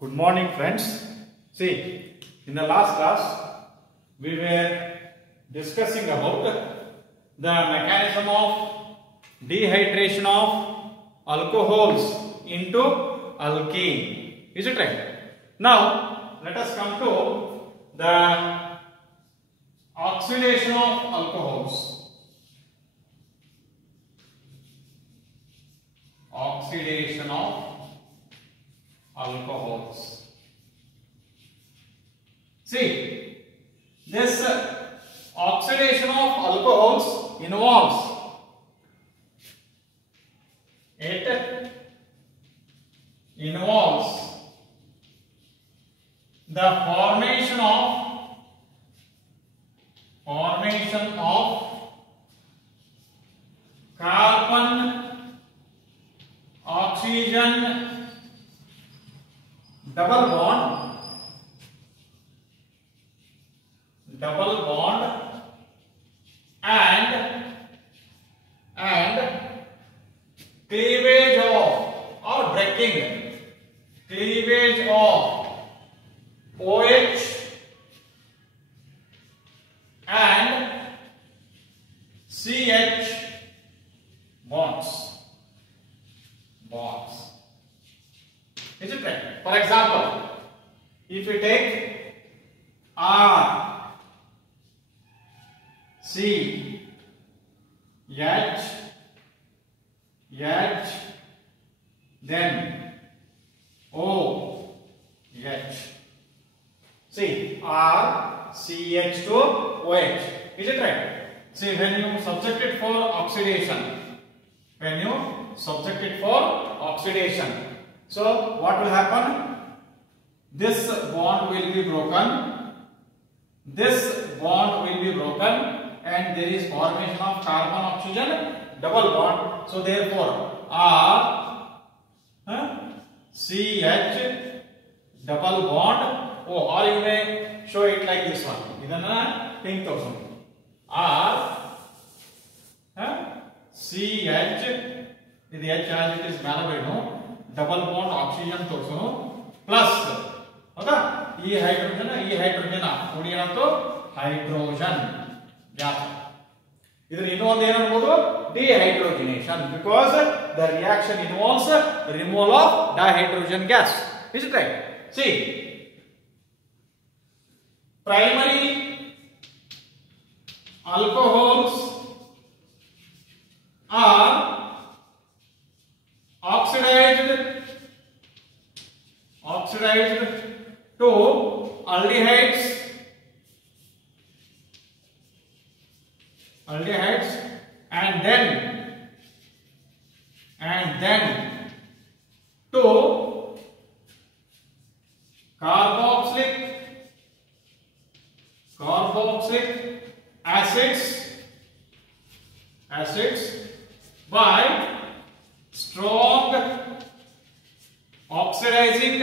Good morning, friends. See, in the last class, we were discussing about the mechanism of dehydration of alcohols into alkene. Is it right? Now, let us come to the oxidation of alcohols. Oxidation of alcohols. See, this oxidation of alcohols involves the formation of carbon oxygen double bond and cleavage of or breaking cleavage of OH and CH bonds. Is it right? For example, if you take R, C, H, then O, H. See, R, CH to OH. Is it right? See, when you subject it for oxidation, so what will happen? This bond will be broken. And there is formation of carbon oxygen double bond. So therefore, R, CH double bond O, or you may show it like this one. Idanna think also. R, CH, this H as it is malabino, double bond oxygen also plus. Okay? E hydrogen, hydrogen gas. Either involve dehydrogenation because the reaction involves removal of dihydrogen gas. Is it right? See, primary alcohols are oxidized to aldehydes and then to carboxylic acids by strong oxidizing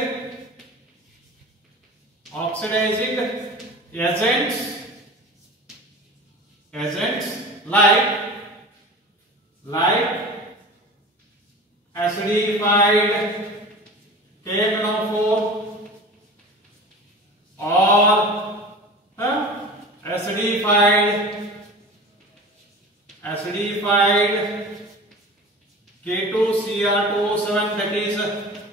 agents like acidified KMnO4 or acidified K2Cr2O7, that is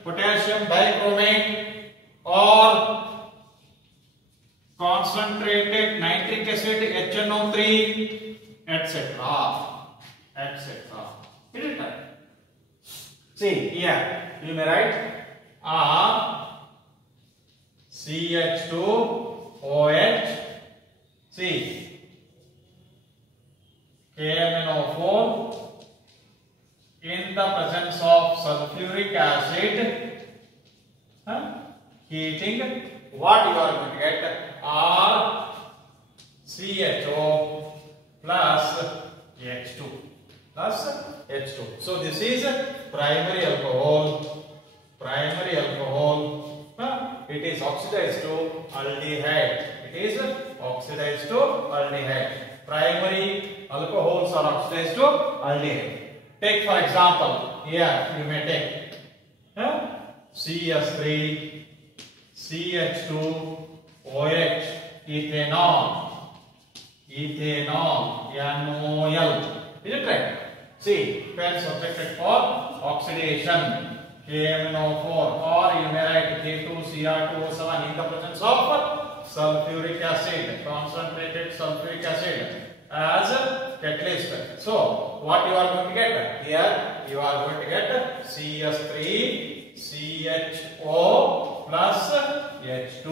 potassium dichromate, or concentrated nitric acid HNO3, etc. See here, you may write R, CH2OH, see, KMnO4 in the presence of sulfuric acid, heating, what you are going to get? R, CHO plus H2. So this is primary alcohol. It is oxidized to aldehyde. Primary alcohols are oxidized to aldehyde. Take for example, here you may take CS3 CH2OH, ethanol, ethanol, NOL. Is it right? See, when subjected for oxidation, KMNO4, or you may write K2Cr2O7 in the presence of sulfuric acid, concentrated sulfuric acid as catalyst. So, what you are going to get? Here, you are going to get CS3CHO plus H2.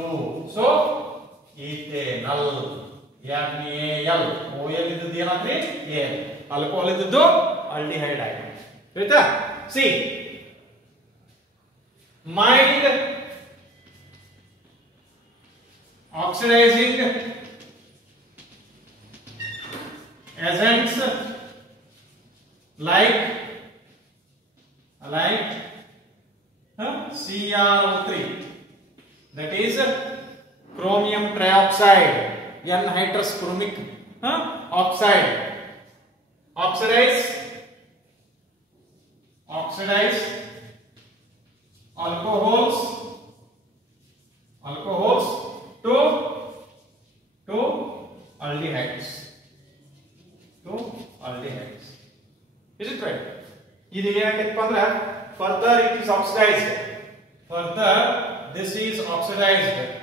So, ethanol. NaL. OL is the alcohol is the aldehyde ion. Right? See, mild oxidizing agents like CrO3, that is chromium trioxide, N-nitrous chromic oxide, oxidize alcohols to aldehydes. Is it right? Further it is oxidized. Further this is oxidized.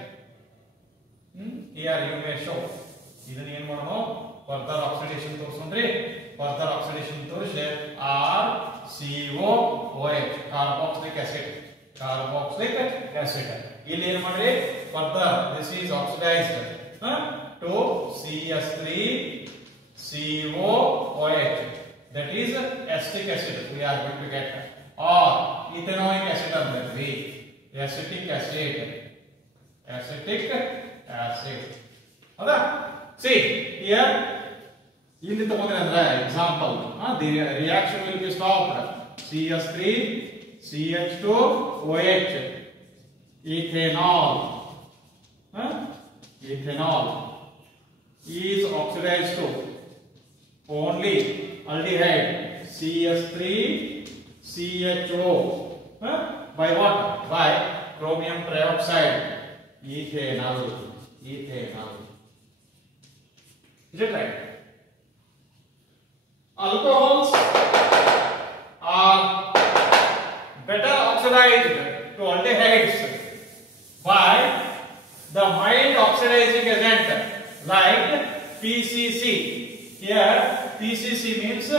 Here you may show. Further oxidation further oxidation RCOOH, carboxylic acid. Further this is oxidized to CS3COOH, that is acetic acid we are going to get, or ethanoic acid acetic acid. See here, example, the reaction will be stopped. CS3CH2OH, ethanol is oxidized to only aldehyde CS3CHO by what? By chromium trioxide, ethanol. Is it right? Alcohols are better oxidized to aldehydes by the mild oxidizing agent like PCC. Here PCC means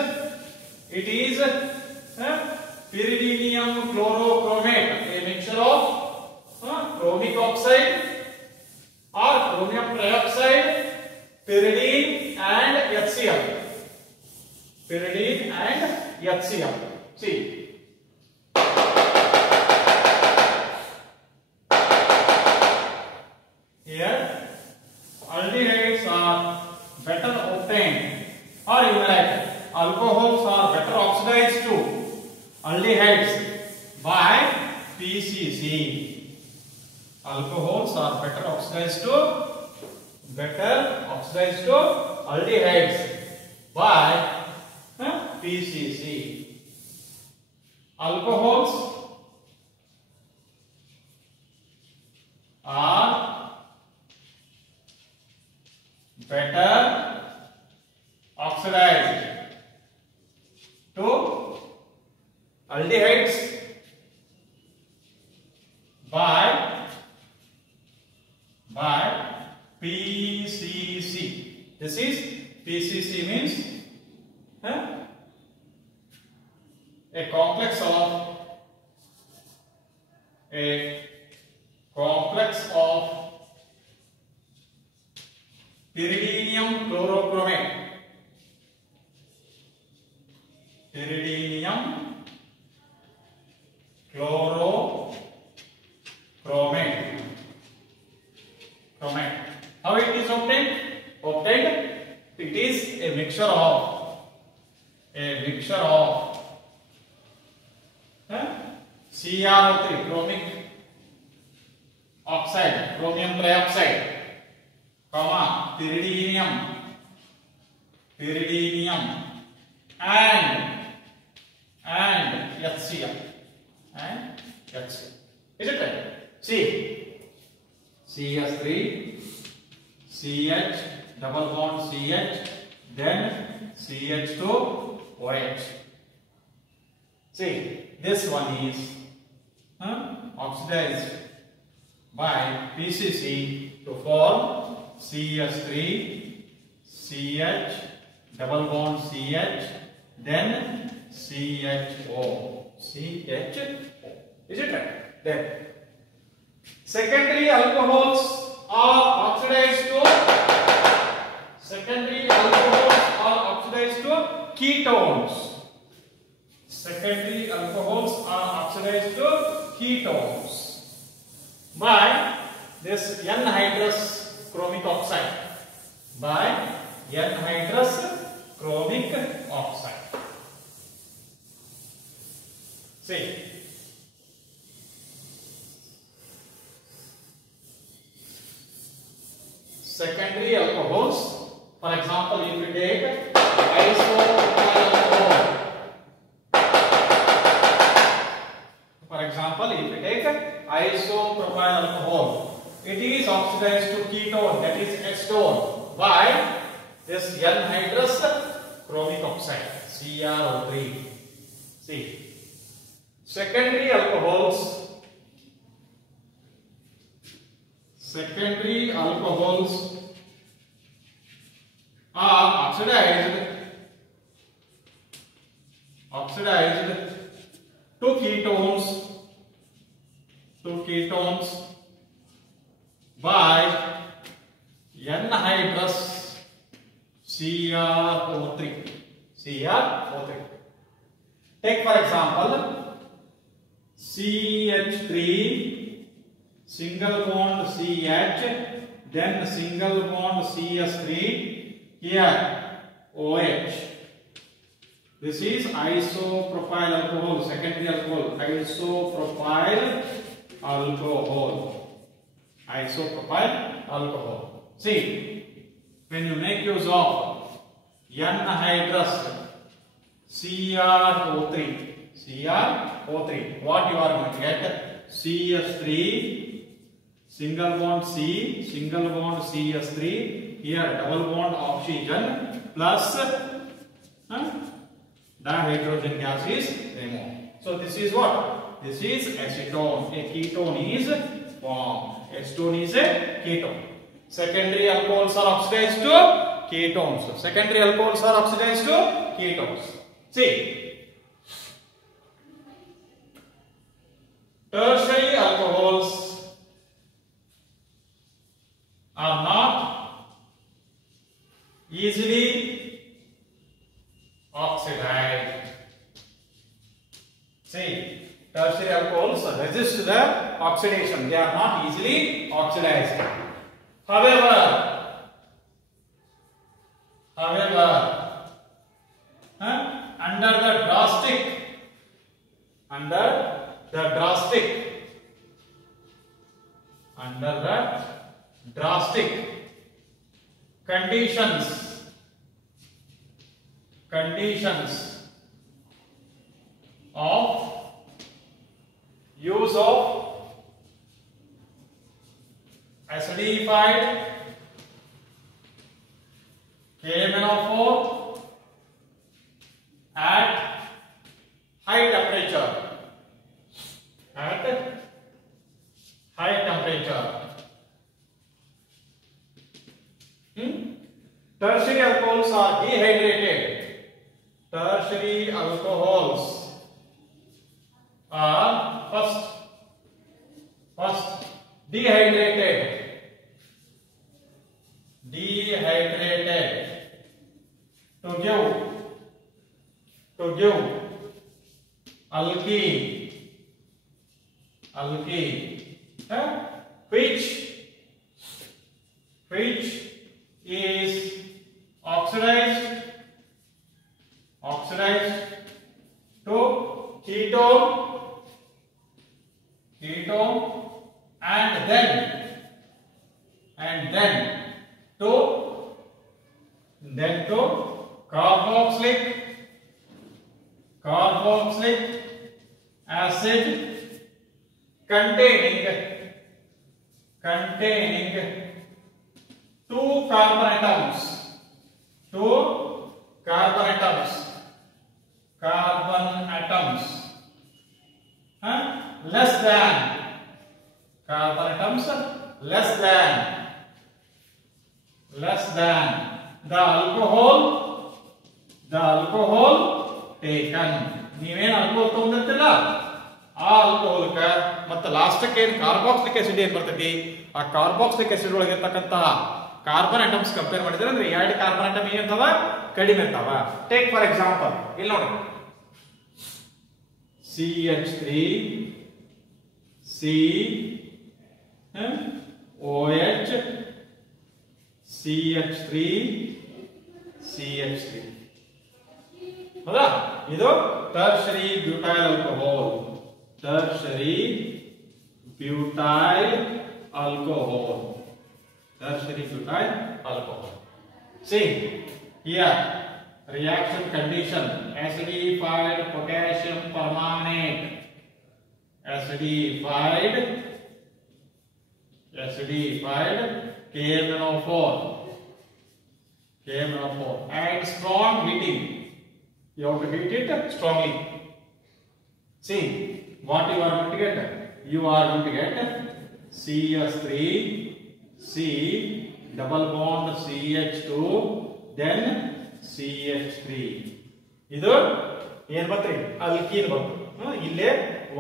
it is pyridinium chlorochromate, a mixture of chromic oxide or chromium trioxide, pyridine and HCl. See, here aldehydes are better obtained, or you may write alcohols are better oxidized to aldehydes by PCC. Alcohols are better oxidized to aldehydes by PCC. Alcohols are better oxidized to aldehydes by PCC. This is PCC means a complex of pyridinium chlorochromate, How it is obtained? It is a mixture of CrO3, chromic oxide, chromium trioxide, comma pyridinium and HCl. Is it right? See, CH3, CH, double bond CH, then CH2, OH. See, this one is oxidized by PCC to form CH3, CH, double bond CH, then CHO. CHO. Is it right? Then secondary alcohols are oxidized to ketones. Secondary alcohols are oxidized to ketones by this N-hydrous chromic oxide. By N-hydrous chromic oxide. See, secondary alcohols, for example, if you take isopropyl alcohol, it is oxidized to ketone, that is acetone, by this N-hydrous chromic oxide, CrO3. See, secondary alcohols are oxidized to ketones by N-hydrous CrO3. Take for example CH3 single bond CH, then single bond CS3, here OH. This is isopropyl alcohol, secondary alcohol, isopropyl alcohol. See, when you make use of N-hydrous CrO3, what you are going to get? CH3 single bond C, single bond CS3, here double bond oxygen plus dihydrogen gas is removed. So this is what? This is acetone. A ketone is formed. Acetone is a ketone. Secondary alcohols are oxidized to ketones. Secondary alcohols are oxidized to ketones. See, tertiary alcohols are not easily oxidized. See, tertiary alcohols resist the oxidation. They are not easily oxidized. However, under the drastic conditions of use of acidified KMnO4 at high temperature. Tertiary alcohols are dehydrated. Tertiary alcohols are first dehydrated to give alkene, which is oxidized to ketone and then to carboxylic acid containing containing two carbon atoms, less than the alcohol taken. ನೀವೇನು alcohol ತಗೊಂಡಿರ್ತಿಲ್ಲ ಆ alcohol ಮತ್ತೆ ಲಾಸ್ಟಕ್ಕೆ ಏನು carboxylic acid ಏನ್ ಬರ್ತೈತಿ ಆ carboxylic acid ಒಳಗೆ ಇರ್ತಕ್ಕಂತಹ carbon atoms compare ಮಾಡಿದ್ರೆ ಅಂದ್ರೆ ಎರಡು ಕಾರ್ಬನ್ ಆಟಮ್ ಏನಿರ್ತಾವ ಕಡಿಮೆ ಇರ್ತಾವ. ಟೇಕ್ ಫಾರ್ ಎಕ್ಸಾಂಪಲ್ ಇಲ್ಲಿ ನೋಡಿ CH3 OH CH3 ಹೌದಾ. ಇದು tertiary butyl alcohol. See here reaction condition acidified potassium permanganate, acidified KMnO4 and strong heating. You have to heat it strongly. See what you are going to get. You are going to get CH3C double bond CH2 then CH3. ಇದು ಏನ್ ಬರ್ತದೆ alkene ಬರ್ತದೆ. ಇಲ್ಲೇ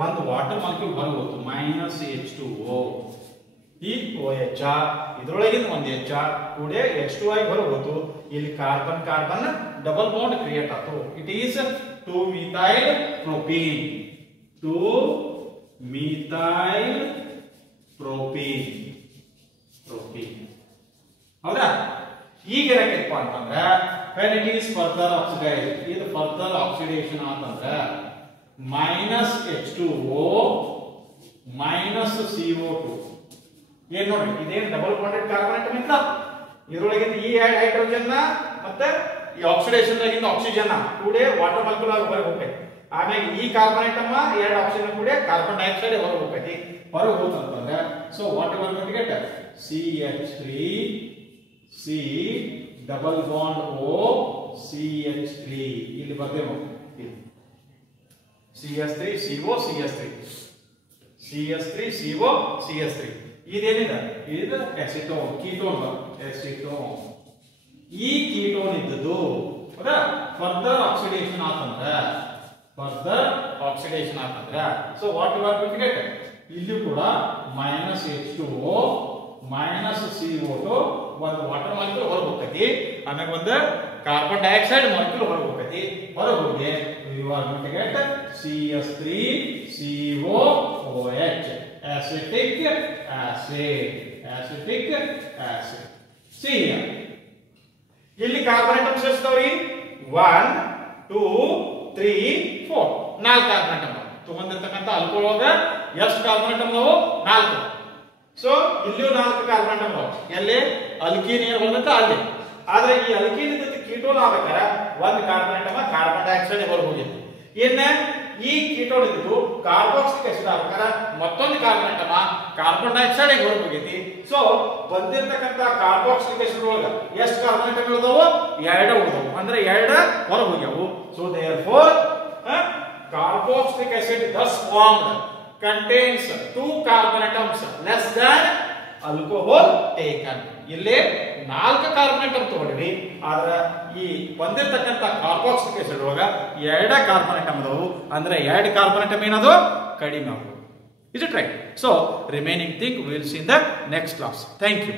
ಒಂದು water molecule ಹೊರಗೆ ಹೋಗ್ತು -H2O. ಈ OH ಇದರೊಳಗಿನ ಒಂದು H ಕೂಡ H2 ಆಗಿ ಹೊರಗೆ ಹೋಗ್ತು. ಇಲ್ಲಿ ಕಾರ್ಬನ್ ಡಬಲ್ ಬಾಂಡ್ ಕ್ರಿಯೇಟ್ ಆಯ್ತು. It is 2-methyl propene. ಹೌದಾ. ಈಗ ಏನಕ್ಕಪ್ಪ ಅಂತಂದ್ರೆ when it is further oxidized, ಇದು ಫರ್ದರ್ ಆಕ್ಸಿಡೇಷನ್ ಅಂತಂದ್ರೆ -H2O -CO2 ಏನ್ ನೋಡ್ರಿ ಇದೇನು ಡಬಲ್ ಬಾಂಡೆಡ್ ಕಾರ್ಬನ್ ಆಟಮ್ ಇತ್ತ ಇದರೊಳಗಿಂದ ಈ ಹೈಡ್ರೋಜನ್ ಮತ್ತೆ ಈ ಆಕ್ಸಿಡೇಷನ್ ದಾಗಿಂದ ಆಕ್ಸಿಜನ್ ಕೂಡ ವಾಟರ್ ಮಾಲಿಕ್ಯೂಲ್ ಆಗಿ ಹೊರಗೆ ಹೋಗ್ತೈತಿ. ಆಮೇಲೆ ಈ ಕಾರ್ಬನ್ ಆಟಮ್ ಎರಡು ಆಕ್ಸಿಜನ್ ಕೂಡ ಕಾರ್ಬನ್ ಡೈಆಕ್ಸೈಡ್ ಹೊರಗೆ ಹೋಗ್ತೈತಿ. ಹೊರಗೆ ಹೋಗ್ತಂತಂದ್ರೆ so whatever going to get CH3C double bond O CH3 ಇಲ್ಲಿ ಬರ್ತೇವೆ CH3CO CH3CO ಇದೇನಿದೆ ಇದು ಅಸಿಟೋನ್ ಕೀಟೋನ್ ಈ ಕೀಟೋನ್ ಇದ್ದದ್ದು ಹೌದಾ ಫರ್ದರ್ ಆಕ್ಸಿಡೇಷನ್ ಆತಂದ್ರೆ so what you are going to get ಇಲ್ಲಿ ಕೂಡ -H2O -CO2 ಒಂದು ವಾಟರ್ ಮಾಲಿಕ್ಯೂಲ್ ಹೊರಗೆ ಹೋಗ್ತೈತಿ. ಆಮೇಲೆ ಒಂದು ಕಾರ್ಬನ್ ಡೈಆಕ್ಸೈಡ್ ಮಾಲಿಕ್ಯೂಲ್ ಹೊರಗೆ ಹೋಗ್ತೈತಿ. ಹೊರಗೆ ಹೋಗಿ you are going to get CH3COOH acidic acid. See here ಇಲ್ಲಿ ಕಾರ್ಬನ್ ಆಟಮ್ಸ್ ಎಷ್ಟಾವ್ರಿ 1 2 3 4 ನಾಲ್ಕು ಕಾರ್ಬನ್ ಆಟಮ್ ತಗೊಂಡಿರ್ತಕ್ಕಂಥ ಆಲ್ಕೋಹಾಲ್ ಒಳಗ ಎಷ್ಟು ಕಾರ್ಬನ್ ಆಟಮ್ ಅದಾವು 4. ಸೊ ಇಲ್ಲಿಯೂ 4 ಕಾರ್ಬನ್ ಆಟಮ್ ಅದಾವು. ಎಲ್ಲಿ ಅಲ್ಕೀನ್ ಏನು ಬಂದಂತ ಅಲ್ಲಿ. ಆದ್ರೆ ಈ ಅಲ್ಕೀನ್ ಇದ್ದ ಕೀಟೋನ್ ಆಗ್ಬೇಕಾದ್ರೆ ಒಂದು ಕಾರ್ಬನ್ ಆಟಮ್ ಕಾರ್ಬನ್ ಡೈಆಕ್ಸೈಡ್ ಹೊರಗೆ ಹೋಗಿತ್ತು. ಇನ್ನ ಈ ಕೀಟೋನ್ ಇದ್ದು ಕಾರ್ಬಾಕ್ಸಿಲಿಕ್ ಆಸಿಡ್ ಆಗ್ಬೇಕಾದ್ರೆ ಮತ್ತೊಂದು ಕಾರ್ಬನ್ ಆಟಮ್ ಕಾರ್ಬನ್ ಡೈಆಕ್ಸೈಡ್ ಹೊರಗೆ ಹೋಗೈತಿ. ಸೊ ಬಂದಿರತಕ್ಕಂತ ಕಾರ್ಬಾಕ್ಸಿಲಿಕ್ ಆಸಿಡ್ ಒಳಗ ಎಷ್ಟು ಕಾರ್ಬನ್ ಆಟಮ್ ಇದಾವು 2 ಉಳಿದವು ಅಂದ್ರೆ 2 ಹೊರಗೆ ಹೋಗ್ಯಾವು. So therefore carboxylic acid thus formed contains 2 carbon atoms less than alcohol taken. ಇಲ್ಲಿ 4 ಕಾರ್ಬನ್ ಆಟಮ್ ತಗೊಂಡ್ವಿ. ಆದ್ರೆ ಈ ಬಂದಿರತಕ್ಕಂತ ಕಾರ್ಬಾಕ್ಸಿಲಿಕ್ ಆಸಿಡ್ ಒಳಗ 2 ಕಾರ್ಬನ್ ಆಟಮ್ ಅದಾವು ಅಂದ್ರೆ 2 ಕಾರ್ಬನ್ ಆಟಮ್ ಏನದು ಕಡಿಮೆ ಆದವು. Is it right? So remaining thing we will see in the next class. Thank you.